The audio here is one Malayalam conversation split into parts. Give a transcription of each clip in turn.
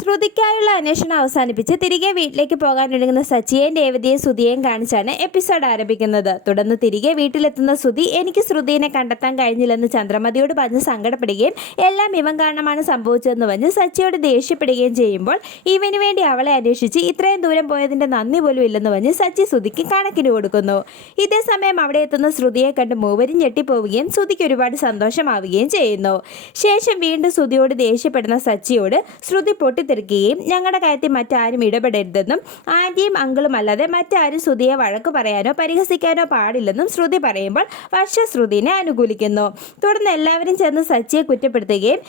ശ്രുതിക്കായുള്ള അന്വേഷണം അവസാനിപ്പിച്ച് തിരികെ വീട്ടിലേക്ക് പോകാനൊരുങ്ങുന്ന സച്ചിയെയും രേവതിയെയും ശ്രുതിയെയും കാണിച്ചാണ് എപ്പിസോഡ് ആരംഭിക്കുന്നത്. തുടർന്ന് തിരികെ വീട്ടിലെത്തുന്ന ശ്രുതി എനിക്ക് ശ്രുതിയെ കണ്ടെത്താൻ കഴിഞ്ഞില്ലെന്ന് ചന്ദ്രമതിയോട് പറഞ്ഞ് സങ്കടപ്പെടുകയും എല്ലാം ഇവൻ കാരണമാണ് സംഭവിച്ചതെന്ന് പറഞ്ഞ് സച്ചിയോട് ദേഷ്യപ്പെടുകയും ചെയ്യുമ്പോൾ ഇവന് വേണ്ടി അവളെ അന്വേഷിച്ച് ഇത്രയും ദൂരം പോയതിന്റെ നന്ദി പോലും ഇല്ലെന്ന് പറഞ്ഞ് സച്ചി ശ്രുതിക്ക് കണക്കിന് കൊടുക്കുന്നു. ഇതേ സമയം അവിടെ എത്തുന്ന ശ്രുതിയെ കണ്ട് മൂവരും ഞെട്ടിപ്പോവുകയും ശ്രുതിക്ക് ഒരുപാട് സന്തോഷമാവുകയും ചെയ്യുന്നു. ശേഷം വീണ്ടും ശ്രുതിയോട് ദേഷ്യപ്പെടുന്ന സച്ചിയോട് ശ്രുതി പൊട്ടിത്തെറിക്കുകയും ഞങ്ങളുടെ കാര്യത്തിൽ മറ്റാരും ഇടപെടരുതെന്നും ആന്റിയും അങ്കിളും അല്ലാതെ മറ്റാരും ശ്രുതിയെ വഴക്ക് പറയാനോ പരിഹസിക്കാനോ പാടില്ലെന്നും ശ്രുതി പറയുമ്പോൾ വർഷ ശ്രുതിനെ അനുകൂലിക്കുന്നു. തുടർന്ന് എല്ലാവരും ചേർന്ന് സച്ചിയെ കുറ്റപ്പെടുത്തുകയും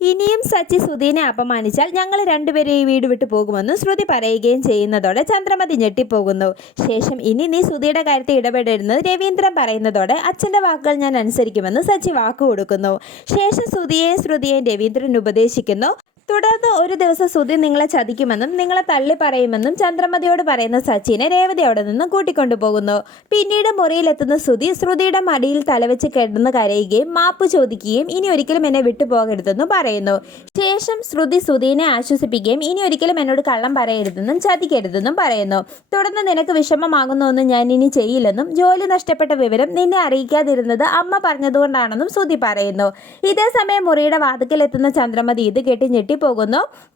ഇനിയും സച്ചി ശ്രുതിനെ അപമാനിച്ചാൽ ഞങ്ങൾ രണ്ടുപേരും ഈ വീട് വിട്ടു പോകുമെന്നും ശ്രുതി പറയുകയും ചെയ്യുന്നതോടെ ചന്ദ്രമതി ഞെട്ടിപ്പോകുന്നു. ശേഷം ഇനി നീ ശ്രുതിയുടെ കാര്യത്തിൽ ഇടപെടരുന്നത് രവീന്ദ്രൻ പറയുന്നതോടെ അച്ഛന്റെ വാക്കുകൾ ഞാൻ അനുസരിക്കുമെന്ന് സച്ചി വാക്ക് കൊടുക്കുന്നു. ശേഷം ശ്രുതിയെയും ശ്രുതിയെയും രവീന്ദ്രൻ ഉപദേശിക്കുന്നു. തുടർന്ന് ഒരു ദിവസം സുധി നിങ്ങളെ ചതിക്കുമെന്നും നിങ്ങളെ തള്ളി പറയുമെന്നും ചന്ദ്രമതിയോട് പറയുന്ന സച്ചിനെ രേവതി അവിടെ നിന്ന് കൂട്ടിക്കൊണ്ടുപോകുന്നു പിന്നീട് മുറിയിലെത്തുന്ന സുധി ശ്രുതിയുടെ മടിയിൽ തലവെച്ച് കിടന്ന് കരയുകയും മാപ്പ് ചോദിക്കുകയും ഇനി ഒരിക്കലും എന്നെ വിട്ടുപോകരുതെന്നും പറയുന്നു. ശേഷം ശ്രുതി സുധീനെ ആശ്വസിപ്പിക്കുകയും ഇനി ഒരിക്കലും എന്നോട് കള്ളം പറയരുതെന്നും ചതിക്കരുതെന്നും പറയുന്നു. തുടർന്ന് നിനക്ക് വിഷമമാകുന്നുവെന്നും ഞാൻ ഇനി ചെയ്യില്ലെന്നും ജോലി നഷ്ടപ്പെട്ട വിവരം നിന്നെ അറിയിക്കാതിരുന്നത് അമ്മ പറഞ്ഞതുകൊണ്ടാണെന്നും സുധി പറയുന്നു. ഇതേ സമയം മുറിയുടെ വാതിക്കലെത്തുന്ന ചന്ദ്രമതി ഇത് കേട്ട് ഞെട്ടിപ്പോകുന്നു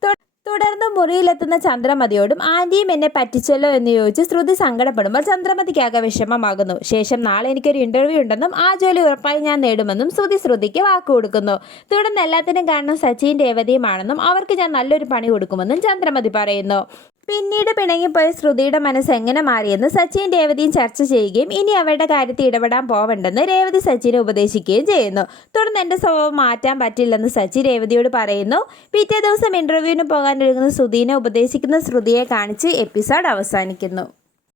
തു- തുടർന്ന് മുറിയിലെത്തുന്ന ചന്ദ്രമതിയോടും ആന്റിയും എന്നെ പറ്റിച്ചല്ലോ എന്ന് ചോദിച്ച് ശ്രുതി സങ്കടപ്പെടുമ്പോൾ ചന്ദ്രമതിക്കാകെ വിഷമമാകുന്നു. ശേഷം നാളെ എനിക്കൊരു ഇന്റർവ്യൂ ഉണ്ടെന്നും ആ ജോലി ഉറപ്പായി ഞാൻ നേടുമെന്നും ശ്രുതി ശ്രുതിക്ക് വാക്ക് കൊടുക്കുന്നു. തുടർന്ന് എല്ലാത്തിനും കാരണം സച്ചിൻ രേവതിയുമാണെന്നും അവർക്ക് ഞാൻ നല്ലൊരു പണി കൊടുക്കുമെന്നും ചന്ദ്രമതി പറയുന്നു. പിന്നീട് പിണങ്ങിപ്പോയ ശ്രുതിയുടെ മനസ്സ് എങ്ങനെ മാറിയെന്ന് സച്ചിൻ രേവതിയും ചർച്ച ചെയ്യുകയും ഇനി അവരുടെ കാര്യത്തിൽ ഇടപെടാൻ പോവണ്ടെന്ന് രേവതി സച്ചിനെ ഉപദേശിക്കുകയും ചെയ്യുന്നു. തുടർന്ന് എന്റെ സ്വഭാവം മാറ്റാൻ പറ്റില്ലെന്ന് സച്ചി രേവതിയോട് പറയുന്നു. പിറ്റേ ദിവസം ഇന്റർവ്യൂവിന് പോകാനൊരുങ്ങുന്ന ശ്രുതിനെ ഉപദേശിക്കുന്ന ശ്രുതിയെ കാണിച്ച് എപ്പിസോഡ് അവസാനിക്കുന്നു.